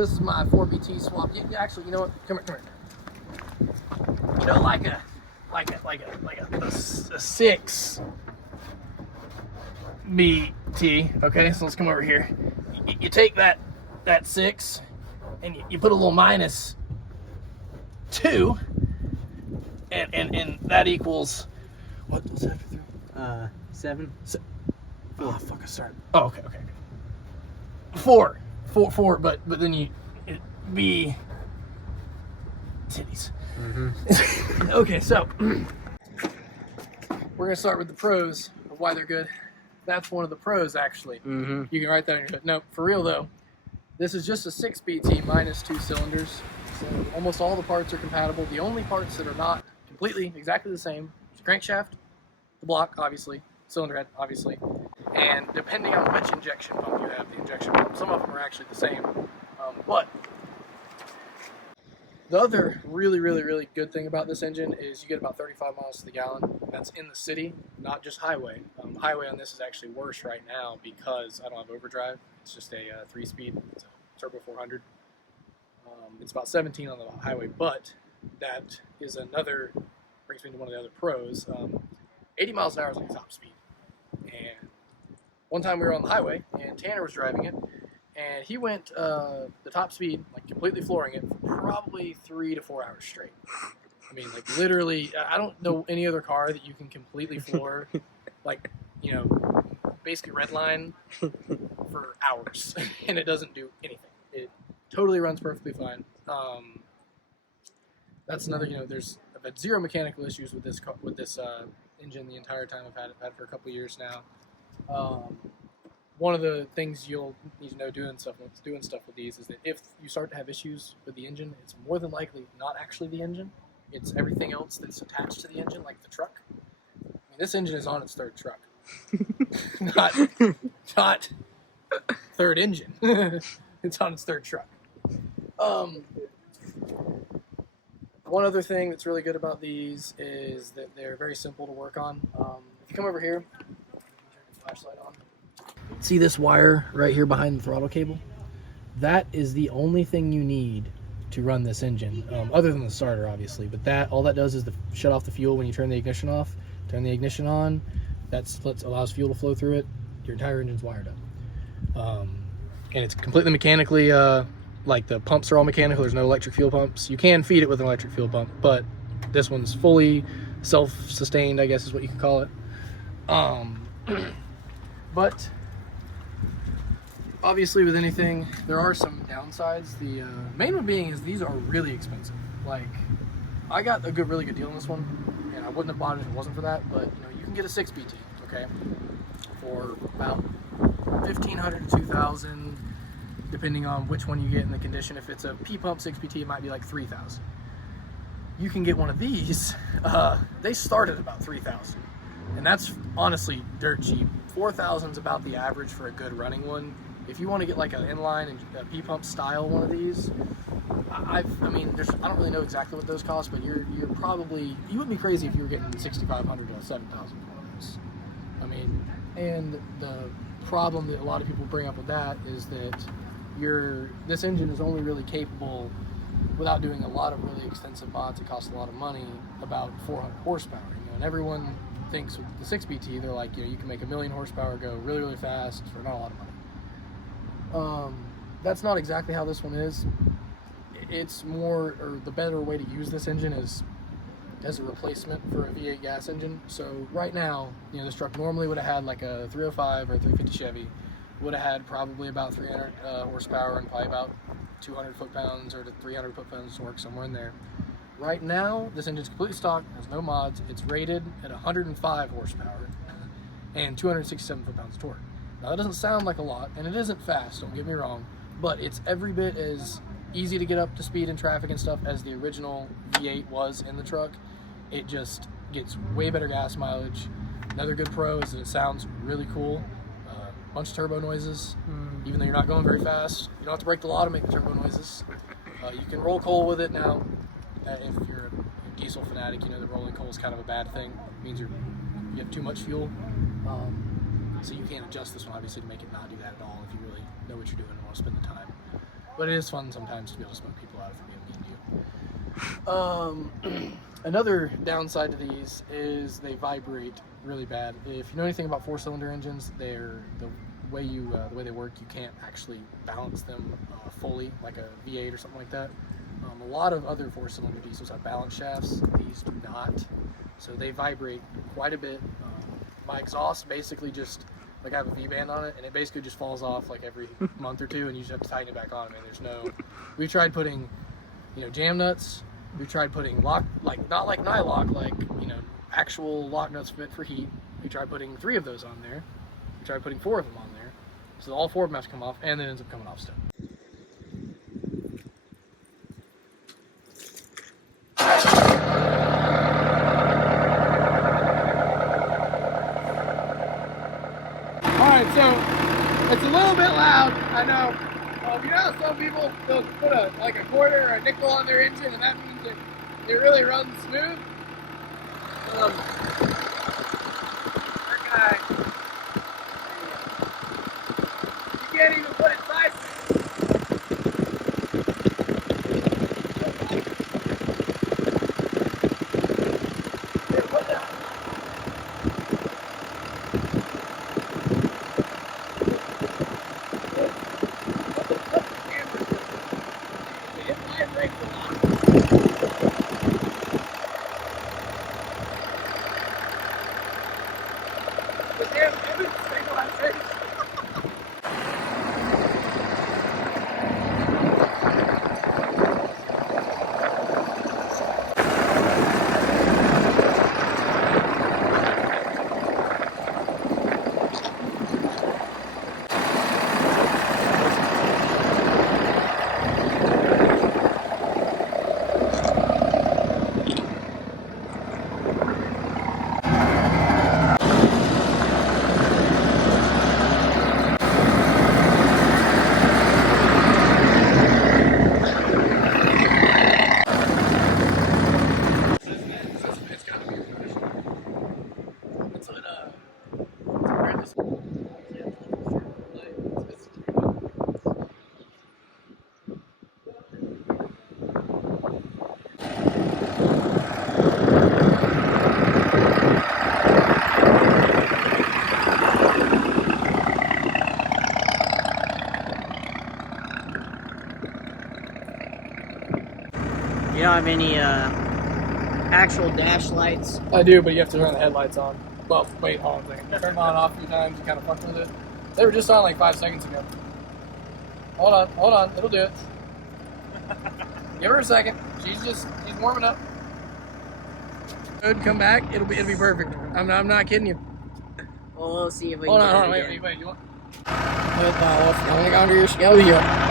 this is my 4BT swap. Actually, you know what? Come here. You know, like a 6 BT. Okay, so let's come over here. You take that 6 and you put a little -2, and that equals what's that? 7. Oh fuck! I started. Oh, okay. 4, but then it be titties. Mm-hmm. Okay, so we're gonna start with the pros of why they're good. That's one of the pros, actually. Mm-hmm. You can write that in your book. No, for real though, this is just a 6 BT minus 2 cylinders. So almost all the parts are compatible. The only parts that are not completely exactly the same is the crankshaft, the block, obviously, cylinder head, obviously, and depending on which injection pump you have, the injection pump, some of them are actually the same. But the other really good thing about this engine is you get about 35 miles to the gallon. That's in the city, not just highway. Highway on this is actually worse right now because I don't have overdrive. It's just a 3-speed, it's a turbo 400. It's about 17 on the highway, but that is another, brings me to one of the other pros. 80 miles an hour is like top speed. And one time we were on the highway and Tanner was driving it, and he went the top speed, like completely flooring it, for probably 3 to 4 hours straight. I mean, like literally, I don't know any other car that you can completely floor, like, you know, basically redline for hours, and it doesn't do anything. It totally runs perfectly fine. That's another, you know, I've had zero mechanical issues with this engine the entire time I've had it for a couple of years now. One of the things you'll need to know doing stuff with these is that if you start to have issues with the engine, it's more than likely not actually the engine. It's everything else that's attached to the engine, like the truck. I mean, this engine is on its third truck, not third engine. It's on its third truck. One other thing that's really good about these is that they're very simple to work on. If you come over here, turn the flashlight on. See this wire right here behind the throttle cable? That is the only thing you need to run this engine, other than the starter, obviously. But all that does is shut off the fuel when you turn the ignition off. Turn the ignition on. That allows fuel to flow through it. Your entire engine's wired up, and it's completely mechanically. Like the pumps are all mechanical. There's no electric fuel pumps. You can feed it with an electric fuel pump, but this one's fully self-sustained, I guess is what you could call it. But obviously with anything, there are some downsides. The main one being is these are really expensive. Like, I got a really good deal on this one, and I wouldn't have bought it if it wasn't for that, but you know, you can get a 6 BT, okay, for about $1,500 to $2,000, depending on which one you get in the condition. If it's a P-pump 6 BT, it might be like $3,000. You can get one of these, they start at about $3,000, and that's honestly dirt cheap. $4,000 is about the average for a good running one. If you want to get like an inline and a P-pump style one of these, I mean, I don't really know exactly what those cost, but you wouldn't be crazy if you were getting $6,500 to $7,000 for this. I mean, and the problem that a lot of people bring up with that is that this engine is only really capable, without doing a lot of really extensive mods that cost a lot of money, about 400 horsepower. You know, and everyone thinks with the 6 BT, they're like, you know, you can make 1,000,000 horsepower go really fast for not a lot of money. That's not exactly how this one is. It's more, or the better way to use this engine is as a replacement for a V8 gas engine. So right now, you know, this truck normally would have had like a 305 or 350 Chevy, would have had probably about 300 horsepower and probably about 200 foot-pounds or 300 foot-pounds to work somewhere in there. Right now, this engine's completely stock, has no mods. It's rated at 105 horsepower and 267 foot-pounds of torque. Now that doesn't sound like a lot, and it isn't fast, don't get me wrong, but it's every bit as easy to get up to speed in traffic and stuff as the original V8 was in the truck. It just gets way better gas mileage. Another good pro is that it sounds really cool. Bunch of turbo noises, even though you're not going very fast. You don't have to brake the law to make the turbo noises. You can roll coal with it now. If you're a diesel fanatic, you know that rolling coal is kind of a bad thing. It means you have too much fuel. So you can't adjust this one, obviously, to make it not do that at all if you really know what you're doing and want to spend the time. But it is fun sometimes to be able to smoke people out if they're being mean to you. Another downside to these is they vibrate really bad. If you know anything about 4-cylinder engines, the way they work, you can't actually balance them fully like a V8 or something like that. A lot of other 4-cylinder diesels have balance shafts. These do not, so they vibrate quite a bit. My exhaust basically just, like, I have a V-band on it, and it basically just falls off like every month or two, and you just have to tighten it back on. And there's no, we tried putting, jam nuts. We tried putting lock, like not like nylock, like actual lock nuts fit for heat. We tried putting 3 of those on there. We tried putting 4 of them on there, so all 4 of them have to come off, and then it ends up coming off still. Alright, so it's a little bit loud, I know. You know, some people, they'll put a quarter or a nickel on their engine, and that means that it really runs smooth. That guy, you can't even put it sideways. You don't have any actual dash lights? I do, but you have to turn the headlights on. Well, wait, hold on a second. Turn them on and off a few times and kind of fuck with it. They were just on like 5 seconds ago. Hold on, it'll do it. Give her a second. She's warming up. Good, come back. It'll be perfect. I'm not kidding you. Well, we'll see if we Hold can on, get it wait. again. You want? I'm gonna go under your scale here.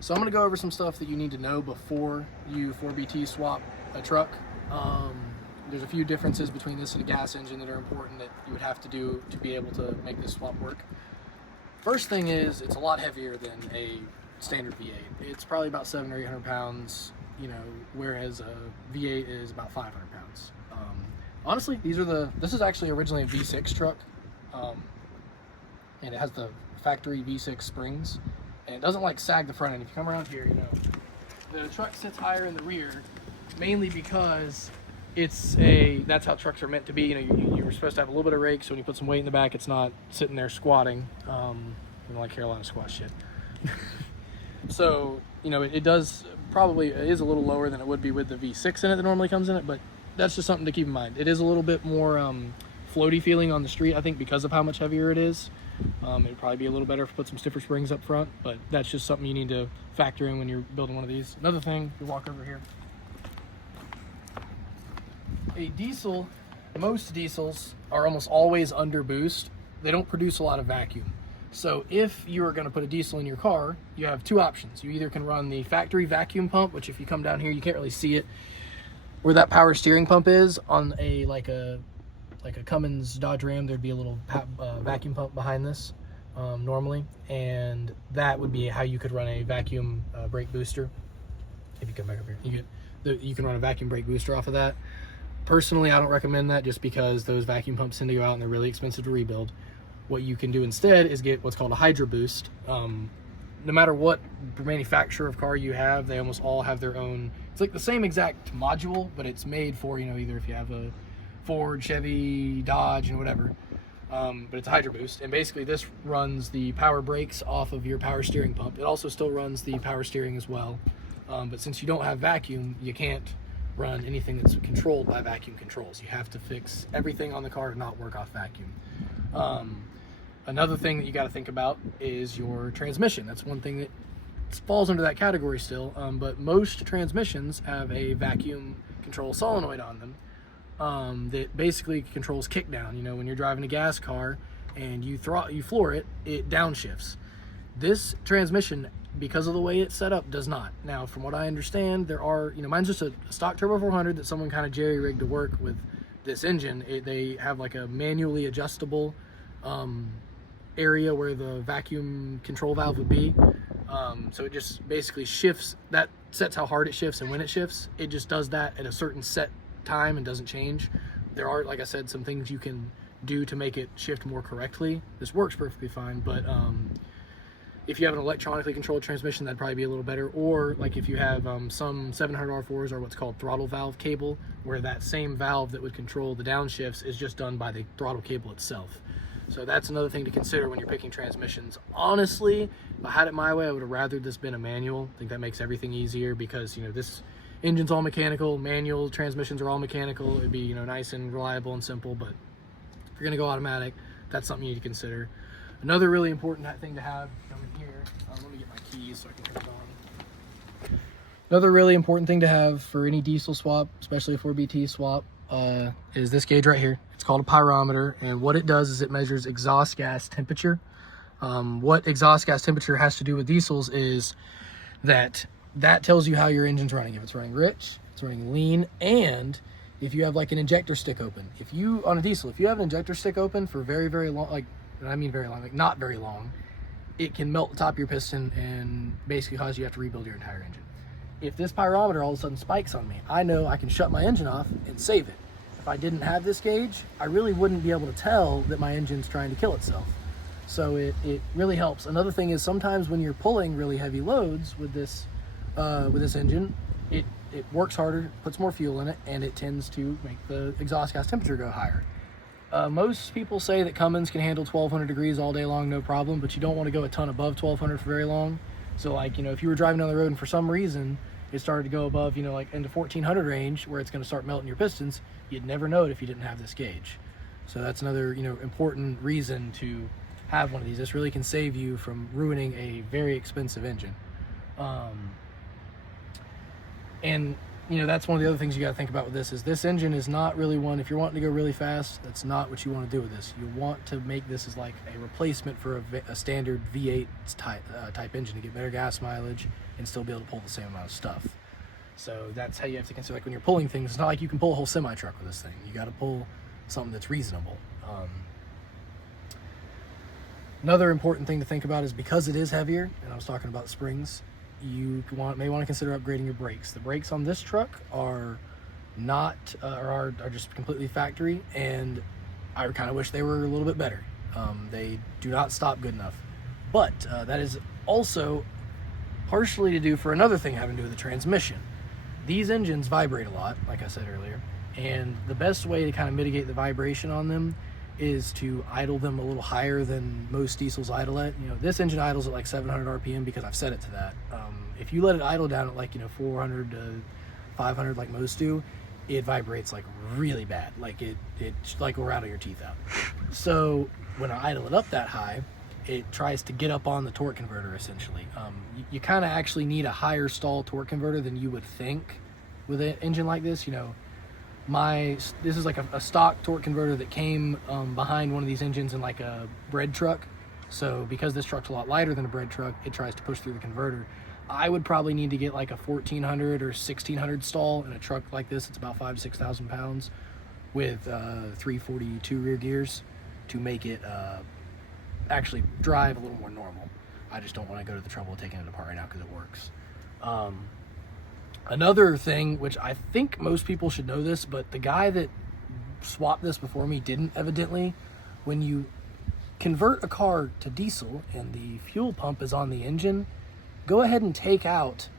So I'm going to go over some stuff that you need to know before you 4BT swap a truck. There's a few differences between this and a gas engine that are important that you would have to do to be able to make this swap work. First thing is, it's a lot heavier than a standard V8. It's probably about 700 or 800 pounds, whereas a V8 is about 500 pounds. Honestly, this is actually originally a V6 truck, and it has the factory V6 springs. And it doesn't like sag the front end. If you come around here, the truck sits higher in the rear, mainly because that's how trucks are meant to be. You're supposed to have a little bit of rake, so when you put some weight in the back, it's not sitting there squatting. Like Carolina squat shit. So, it is a little lower than it would be with the V6 in it that normally comes in it, but that's just something to keep in mind. It is a little bit more floaty feeling on the street, I think, because of how much heavier it is. It'd probably be a little better if you put some stiffer springs up front, but that's just something you need to factor in when you're building one of these. Another thing, you walk over here. A diesel, most diesels are almost always under boost. They don't produce a lot of vacuum. So if you're going to put a diesel in your car, you have 2 options. You either can run the factory vacuum pump, which if you come down here, you can't really see it. where that power steering pump is on a like a Cummins Dodge Ram, there'd be a little vacuum pump behind this normally, and that would be how you could run a vacuum brake booster. If you come back up here, you can run a vacuum brake booster off of that. Personally, I don't recommend that just because those vacuum pumps tend to go out and they're really expensive to rebuild. What you can do instead is get what's called a Hydro Boost. No matter what manufacturer of car you have, they almost all have their own. It's like the same exact module, but it's made for, either if you have a Ford, Chevy, Dodge, and whatever. But it's a Hydro Boost, and basically this runs the power brakes off of your power steering pump. It also still runs the power steering as well, but since you don't have vacuum, you can't run anything that's controlled by vacuum controls. You have to fix everything on the car to not work off vacuum. Another thing that you got to think about is your transmission. That's one thing that falls under that category still, but most transmissions have a vacuum control solenoid on them that basically controls kick down. When you're driving a gas car and you floor it, it downshifts. This transmission, because of the way it's set up, does not. Now, from what I understand, there are, mine's just a stock Turbo 400 that someone kind of jerry-rigged to work with this engine. They have like a manually adjustable area where the vacuum control valve would be. So it just basically shifts, that sets how hard it shifts and when it shifts. It just does that at a certain set time and doesn't change. There are, like I said, some things you can do to make it shift more correctly. This works perfectly fine, but if you have an electronically controlled transmission, that'd probably be a little better. Or like if you have some 700R4s are what's called throttle valve cable, where that same valve that would control the downshifts is just done by the throttle cable itself. So that's another thing to consider when you're picking transmissions. Honestly, if I had it my way, I would have rather this been a manual. I think that makes everything easier because, this engine's all mechanical, manual transmissions are all mechanical. It'd be, nice and reliable and simple, but if you're gonna go automatic, that's something you need to consider. Another really important thing to have coming here, let me get my keys so I can turn it on. Another really important thing to have for any diesel swap, especially a 4BT swap, is this gauge right here. It's called a pyrometer, and what it does is it measures exhaust gas temperature. What exhaust gas temperature has to do with diesels is that tells you how your engine's running. If it's running rich, it's running lean, and if you have like an injector stick open. On a diesel, if you have an injector stick open for very, very long, not very long, it can melt the top of your piston and basically cause you to have to rebuild your entire engine. If this pyrometer all of a sudden spikes on me, I know I can shut my engine off and save it. If I didn't have this gauge, I really wouldn't be able to tell that my engine's trying to kill itself. So it really helps. Another thing is sometimes when you're pulling really heavy loads with this engine, it works harder, puts more fuel in it, and it tends to make the exhaust gas temperature go higher. Most people say that Cummins can handle 1200 degrees all day long, no problem, but you don't want to go a ton above 1200 for very long. So if you were driving down the road and for some reason it started to go above, like into 1400 range where it's going to start melting your pistons, you'd never know it if you didn't have this gauge. So that's another, important reason to have one of these. This really can save you from ruining a very expensive engine. And that's one of the other things you got to think about with this is this engine is not really one, if you're wanting to go really fast, that's not what you want to do with this. You want to make this as like a replacement for a standard V8 type engine to get better gas mileage and still be able to pull the same amount of stuff. So that's how you have to consider, like when you're pulling things, it's not like you can pull a whole semi truck with this thing. You got to pull something that's reasonable. Another important thing to think about is because it is heavier, and I was talking about springs, you may want to consider upgrading your brakes. The brakes on this truck are not are just completely factory, and I kind of wish they were a little bit better. They do not stop good enough, but that is also partially to do for another thing having to do with the transmission. These engines vibrate a lot, like I said earlier, and the best way to kind of mitigate the vibration on them is to idle them a little higher than most diesels idle at. This engine idles at like 700 RPM because I've set it to that. If you let it idle down at like 400 to 500 like most do, it vibrates like really bad. Like it like will rattle your teeth out. So when I idle it up that high, it tries to get up on the torque converter essentially. You kind of actually need a higher stall torque converter than you would think with an engine like this. This is like a stock torque converter that came behind one of these engines in like a bread truck. So because this truck's a lot lighter than a bread truck, it tries to push through the converter. I would probably need to get like a 1400 or 1600 stall in a truck like this. It's about 5,000 to 6,000 pounds with 342 rear gears to make it actually drive a little more normal. I just don't want to go to the trouble of taking it apart right now because it works. Another thing, which I think most people should know this, but the guy that swapped this before me didn't evidently. When you convert a car to diesel and the fuel pump is on the engine, go ahead and take out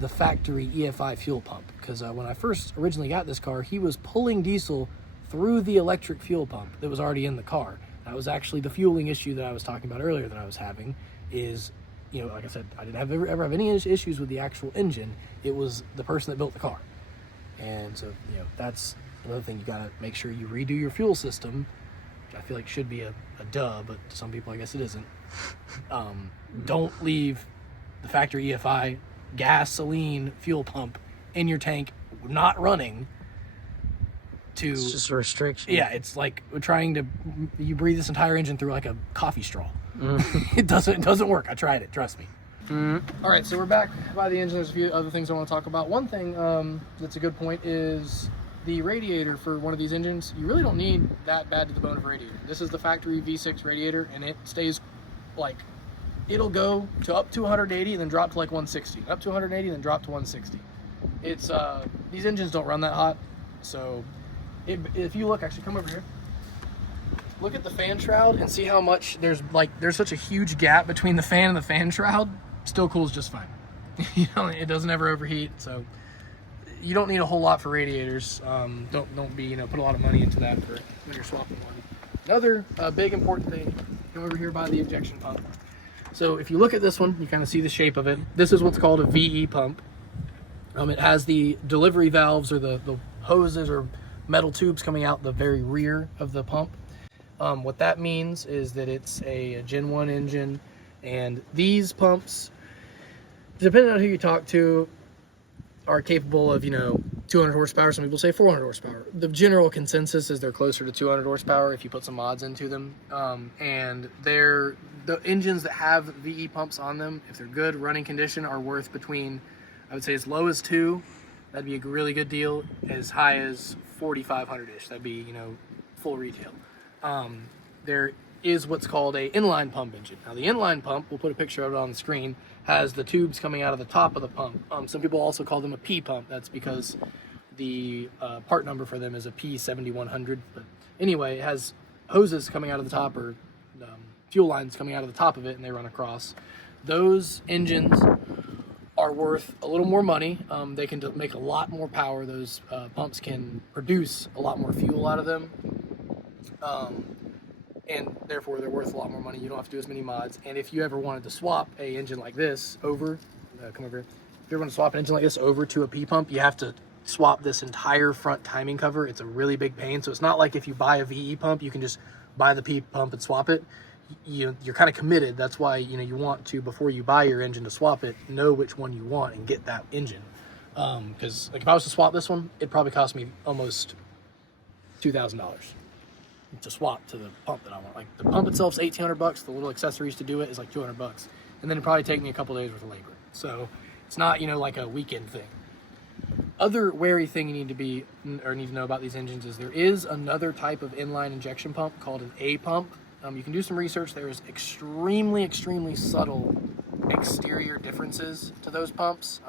the factory EFI fuel pump, because when I first originally got this car, he was pulling diesel through the electric fuel pump that was already in the car. That was actually the fueling issue that I was talking about earlier that I was having. Is, you know, like I said, I didn't ever have any issues with the actual engine. It was the person that built the car. And so, you know, that's another thing. You got to make sure you redo your fuel system, which I feel like should be a duh, but to some people I guess it isn't. Don't leave the factory EFI gasoline fuel pump in your tank not running. It's just a restriction. Yeah, it's like you breathe this entire engine through like a coffee straw. It doesn't work. I tried it, trust me. All right, so we're back by the engine. There's a few other things I want to talk about. One thing that's a good point is the radiator for one of these engines. You really don't need that bad to the bone of radiator. This is the factory V6 radiator, and it stays like, it'll go to up to 180 and then drop to like 160. Up to 180 and then drop to 160. It's these engines don't run that hot, so if you look, actually come over here. Look at the fan shroud and see how much there's such a huge gap between the fan and the fan shroud. Still cools just fine. You know, it doesn't ever overheat, so you don't need a whole lot for radiators. Don't be, put a lot of money into that for when you're swapping one. Another big important thing, come over here by the injection pump. So if you look at this one, you kind of see the shape of it. This is what's called a VE pump. It has the delivery valves or the hoses or metal tubes coming out the very rear of the pump. What that means is that it's a Gen 1 engine, and these pumps, depending on who you talk to, are capable of 200 horsepower. Some people say 400 horsepower. The general consensus is they're closer to 200 horsepower if you put some mods into them. And the engines that have VE pumps on them, if they're good running condition, are worth between, I would say, as low as 2. That'd be a really good deal. As high as 4,500-ish. That'd be, full retail. There is what's called a inline pump engine. Now the inline pump, we'll put a picture of it on the screen, has the tubes coming out of the top of the pump. Some people also call them a P pump. That's because the part number for them is a P7100. But anyway, it has hoses coming out of the top, or fuel lines coming out of the top of it, and they run across. Those engines are worth a little more money. They can make a lot more power. Those pumps can produce a lot more fuel out of them. And therefore they're worth a lot more money. You don't have to do as many mods. And if you ever wanted to swap a engine like this over, come over here. If you ever want to swap an engine like this over to a P pump, you have to swap this entire front timing cover. It's a really big pain. So it's not like if you buy a VE pump, you can just buy the P pump and swap it. You're kind of committed. That's why you want to, before you buy your engine to swap it, know which one you want and get that engine. Because like if I was to swap this one, it'd probably cost me almost $2,000 to swap to the pump that I want. Like the pump itself's $1,800. The little accessories to do it is like $200, and then it'd probably take me a couple days worth of labor. So it's not like a weekend thing. Other wary thing you need to know about these engines is there is another type of inline injection pump called an A pump. You can do some research. There's extremely subtle exterior differences to those pumps.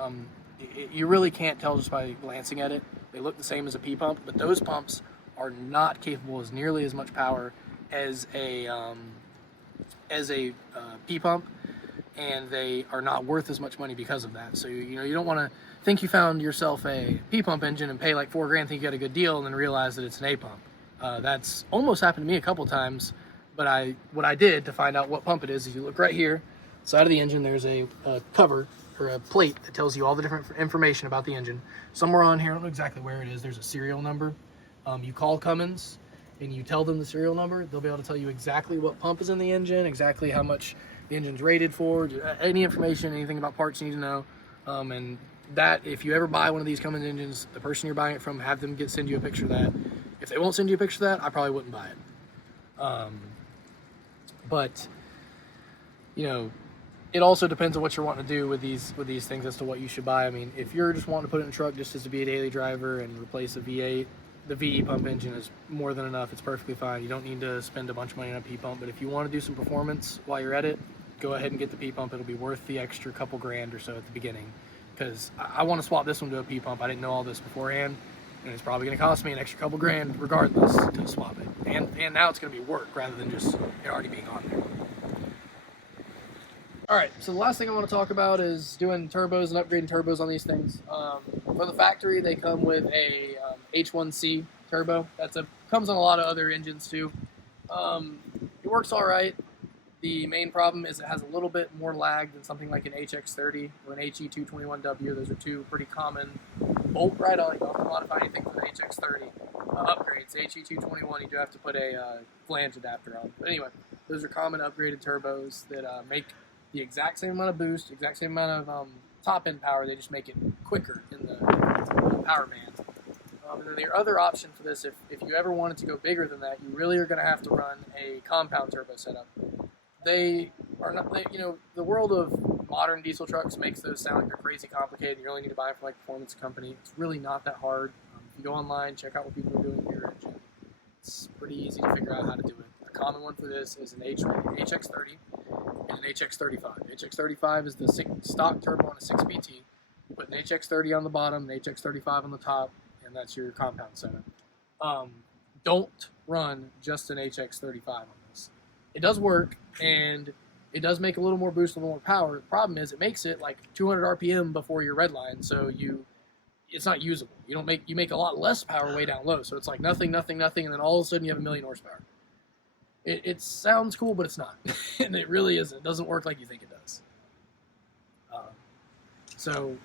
You really can't tell just by glancing at it. They look the same as a P pump, but those pumps are not capable as nearly as much power as a P pump, and they are not worth as much money because of that. So you don't want to think you found yourself a P pump engine and pay like $4,000, think you got a good deal, and then realize that it's an A pump. That's almost happened to me a couple times. But what I did to find out what pump it is you look right here, side of the engine. There's a cover or a plate that tells you all the different information about the engine. Somewhere on here, I don't know exactly where it is. There's a serial number. You call Cummins and you tell them the serial number. They'll be able to tell you exactly what pump is in the engine, exactly how much the engine's rated for, any information, anything about parts you need to know. And that, if you ever buy one of these Cummins engines, the person you're buying it from, have them send you a picture of that. If they won't send you a picture of that, I probably wouldn't buy it. But it also depends on what you're wanting to do with these things as to what you should buy. I mean, if you're just wanting to put it in a truck just as to be a daily driver and replace a V8, the VE pump engine is more than enough. It's perfectly fine. You don't need to spend a bunch of money on a P pump. But if you want to do some performance while you're at it, go ahead and get the P pump. It'll be worth the extra couple grand or so at the beginning. Because I want to swap this one to a P pump. I didn't know all this beforehand, and it's probably going to cost me an extra couple grand regardless to swap it. And now it's going to be work rather than just it already being on there. Alright, so the last thing I want to talk about is doing turbos and upgrading turbos on these things. For the factory, they come with a H1C turbo. Comes on a lot of other engines too. It works alright. The main problem is it has a little bit more lag than something like an HX30 or an HE221W. Those are two pretty common bolt ride-on. You don't have to modify anything for the HX30 upgrades. The HE221, you do have to put a flange adapter on. But anyway, those are common upgraded turbos that make the exact same amount of boost, exact same amount of top end power. They just make it quicker in the power band. And then the other option for this, if you ever wanted to go bigger than that, you really are going to have to run a compound turbo setup. They are not, the world of modern diesel trucks makes those sound like they're crazy complicated. You really need to buy them from like a performance company. It's really not that hard. If you go online, check out what people are doing with your engine. It's pretty easy to figure out how to do it. A common one for this is an HX30 and an HX35. HX35 is the stock turbo on a 6BT. You put an HX30 on the bottom, an HX35 on the top, and that's your compound setup. Don't run just an HX35 on this. It does work, and it does make a little more boost, a little more power. The problem is it makes it like 200 RPM before your red line, so it's not usable. You make a lot less power way down low, so it's like nothing, and then all of a sudden you have 1,000,000 horsepower. It sounds cool, but it's not, and it really isn't. It doesn't work like you think it does. So,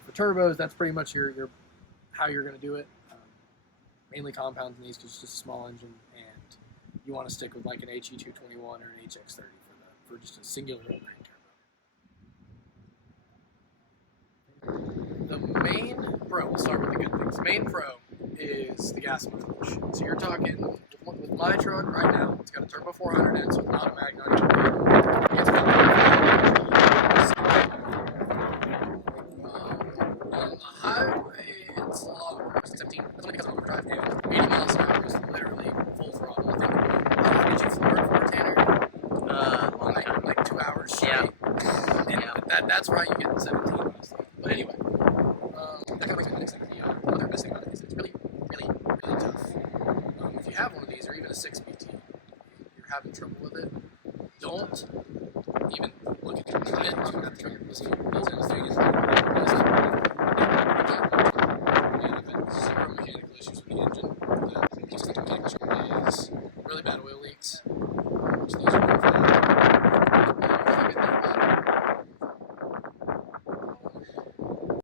for turbos, that's pretty much your how you're going to do it. Mainly compounds in these because it's just a small engine, and you want to stick with like an HE221 or an HX30 for just a singular upgrade turbo. The main pro, we'll start with the good things. The main pro is the gas muffler push. So you're talking, with my truck right now, it's got a turbo 400 in it, so it's an automatic, not even it's got on the highway, it's a lot more. 17, that's only because I'm overdrive, and 80 miles an hour is literally full throttle. I think, how long did you floor for, Tanner? Like 2 hours straight. Yeah. And that's why you get 17 miles. But anyway, that kind of brings me to the next thing. The other best thing about it is it's really, really, really tough. If you have one of these, or even a 6BT, you're having trouble with it, don't even look at the commit. Look at the trigger. Listen, this thing is and if it's zero mechanical issues with the engine, just the mechanical issue is really bad oil leaks, which these are